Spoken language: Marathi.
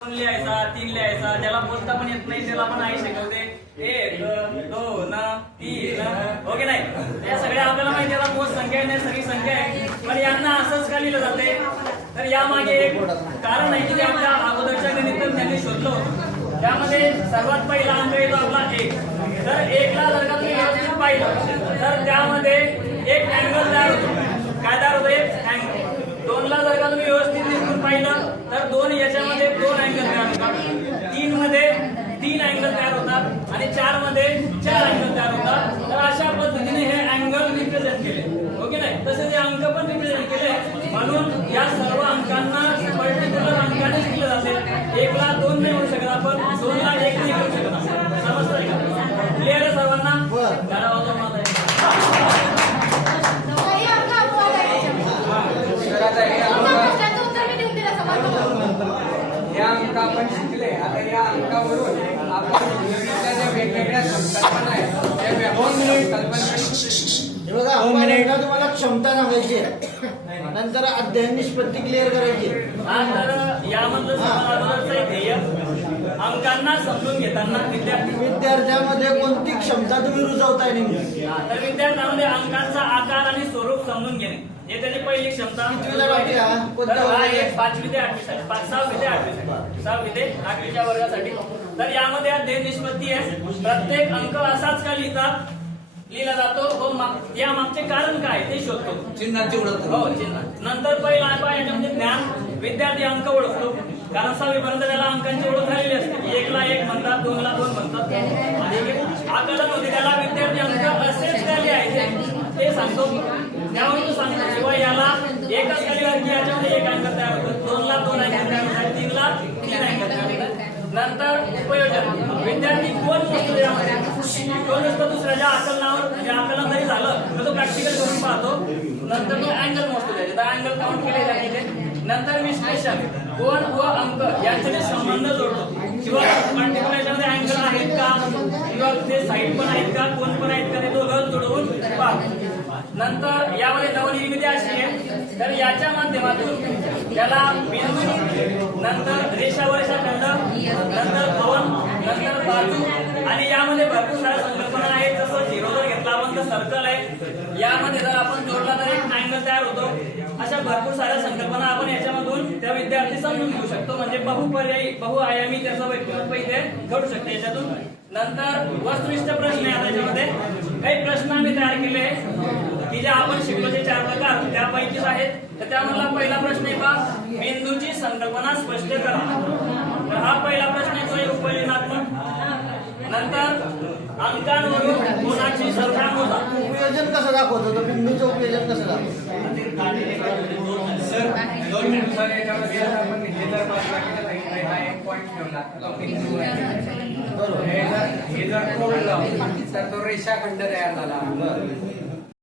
2 लिहायचा 3 लिहायचा, ज्याला बोलता पण येत नाही त्याला पण आई शिकवते 1 2 3 हो की नाही. या सगळ्या आपल्याला माहिती आहे मोज संख्या नाही सगळी संख्या आहे, पण यांना असंच का लिहिलं जाते. तर यामागे एक कारण आहे की ते आपल्या अगोदरच्या गणितात त्यांनी शोधलं होतं. त्यामध्ये सर्वात पहिला अंक येतो आपला 1. तर 1 ला जर का तुम्ही व्यवस्थित पाहिलं तर त्यामध्ये एक अँगल तयार होतो. काय तयार होतो? एक अँगल. 2 ला जर का तुम्ही व्यवस्थित लिहून पाहिलं तर 2 याच्यामध्ये 2 अँगल तयार होतात. 3 मध्ये 3 अँगल तयार होतात आणि 4 मध्ये 4 अँगल तयार होतात. तर अशा पद्धतीने हे अँगल रिप्रेझेंट केले हो की नाही. तसेच हे अंक पण रिप्रेझेंट केले, म्हणून या सर्व अंकांना पर्टिक्युलर अंकाने लिहिलं जाते. 1 ला 2 नाही होऊ शकत आपण, 2 ला 1 नाही करू शकत आपण. समजतंय का? क्लिअर आहे सर्वांना? गाडा वाजवा माझा. या अंक आपण शिकले. आता या अंकावरून आपण ज्या वेगवेगळ्या संकल्पना आहेत त्या हे बघा आपण तुम्हाला क्षमता सांगायची नंतर अध्ययन निष्पत्ती क्लिअर करायची. तर यामधलं समाधानाचं ध्येय अंकांना समजून घेताना विद्यार्थ्यामध्ये कोणती क्षमता तुम्ही रुजवताय नेमकी. तर विद्यार्थ्यांमध्ये अंकांचा आकार आणि स्वरूप समजून घेणे हे त्याची पहिली क्षमता. कितवीला बाकी हा? कोणत्या वर्गात? 5वी ते 8वी साठी, 6वी ते 8वी साठी, 6वी ते 8वीच्या वर्गासाठी. तर यामध्ये अध्ययन निष्पत्ती आहे. प्रत्येक अंक असाच का लिहिला जातो व या मागचे कारण काय ते शोधतो. चिन्हाची ओळख. हो, चिन्ह. नंतर पहिला याच्यामध्ये ज्ञान. विद्यार्थी अंक ओळखतो, कारण 6वी पर्यंत त्याला अंकांची ओळख झालेली असते. 1 ला 1 म्हणतात, 2 ला 2 म्हणतात. आणि आकलन होते त्याला विद्यार्थी अंक असेच काय लिहायचे ते सांगतो. त्यामुळे तो सांगतो किंवा याला एकच खाली की याच्यामध्ये 1 अंक तयार होतो, 2 ला 2 अंक तयार होतात, 3 ला 3 अंक तयार होतात. नंतर उपयोजन. विद्यार्थी कोण मोजतो यामध्ये? तो नुसतं दुसऱ्याच्या आकलनावर म्हणजे आकलन जरी झालं तर तो प्रॅक्टिकल करून पाहतो. नंतर तो अँगल मोजतो त्याचे, तर अँगल काउंट केले जाते. नंतर विश्लेषण. कोण व अंक यांच्यामध्ये संबंध जोडतो किंवा पर्टिक्युलर याच्यामध्ये अँगल आहेत का किंवा ते साईड पण आहेत का, कोण पण आहेत का ते दोघं जोडवून पाहतो. नंतर यामध्ये नवनिर्मिती अशी आहे, तर याच्या माध्यमातून त्याला बिंदू, नंतर रेषाखंड, नंतर कोन, नंतर बाजू आणि यामध्ये भरपूर साऱ्या संकल्पना आहेत. जसं झिरो जर घेतला आपण तर सर्कल आहे, यामध्ये जर आपण जोडला तर एक अँगल तयार होतो. अशा भरपूर साऱ्या संकल्पना आपण याच्यामधून त्या विद्यार्थी समजून घेऊ शकतो. म्हणजे बहुपर्यायी बहुआयामी त्याचं व्यक्तिमत्व इथे घडू शकते याच्यातून. नंतर वस्तुनिष्ठ प्रश्न आहे. त्याच्यामध्ये काही प्रश्न आम्ही तयार केले की जे आपण शिकलो ते 4 प्रकार त्यापैकीच आहेत. तर त्यामधला पहिला प्रश्न आहे का बिंदूची संकल्पना स्पष्ट करा. तर हा पहिला प्रश्न येतो उपयोजनात्मक. नंतर अंकांवरून कोणाची संख्या मोजा. उपयोजन कसं दाखवतो तो बिंदूचं उपयोजन कसं दाखवतो? सर 2 मिनिट सर याच्यामध्ये आपण हे जर बसला की हा एक पॉइंट ठेवला तर हे जर तोडलं तर तो रेषाखंड तयार झाला.